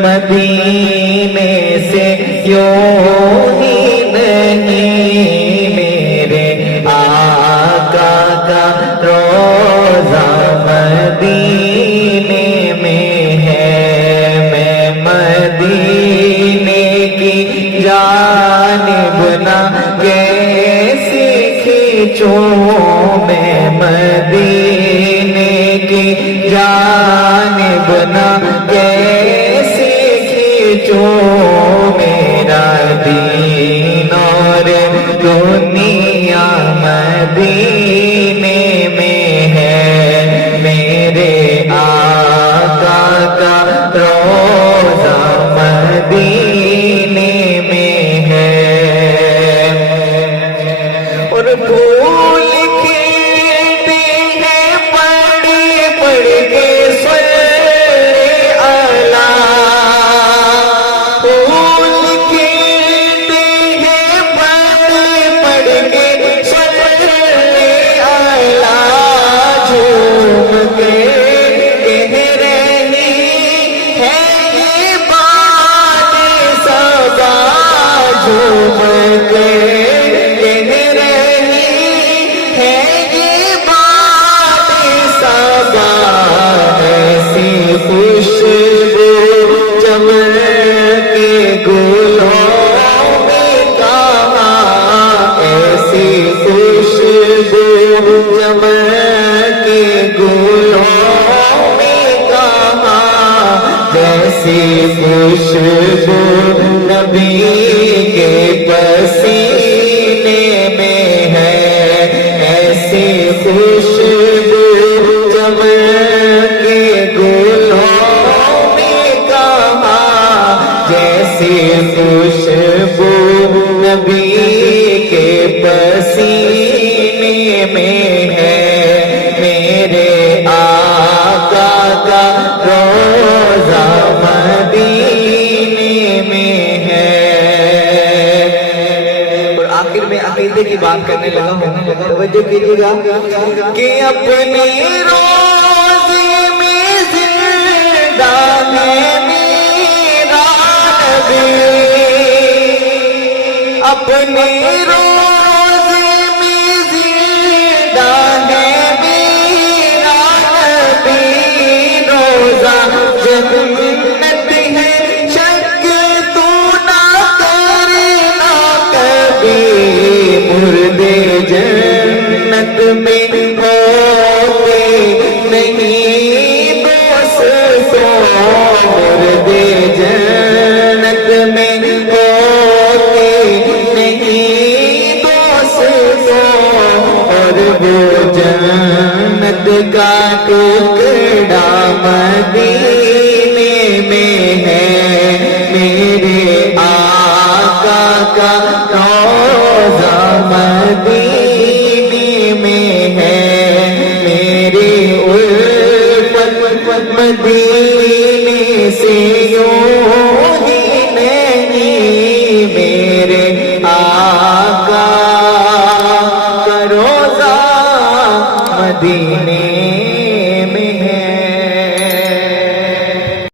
مدینے سے یوں ہی نہیں، میرے آقا کا روضہ مدینے میں ہے۔ میں مدینے کی جانب نہ کیسے کھینچوں، میں مدینے کی جانب نہ کیسے کھینچوں، میرا دین اور دنیا مدینے میں ہے، میرے آقا کا روضہ مدینے میں ہے۔ اور پھول کھلتے ہیں پڑھ پڑھ کے ایسی خوشبو نبی کے پسینے میں ہے، ایسی خوشبو چمکے گلوں میں کہاں، جیسی خوشبو نبی کے پسینے میں ہے، میرے آقا کا روضہ مدینے میں ہے۔ اور آخر میں عقیدے کی بات کرنے لگا ہوں، توجہ کیجیے گا کہ اپنی روزے میں زندہ ہے میرا نبی، اپنی روزے میں زندہ ہے میرا نبی، روزہ جنت ہے شک تو نہ کرنا کبھی، مردے جنت میں ہوتے نہیں دوستوں، مردے جنت میں ہوتے نہیں دوستوں، اور وہ جنت کا ٹکڑا مدینے میں ہے،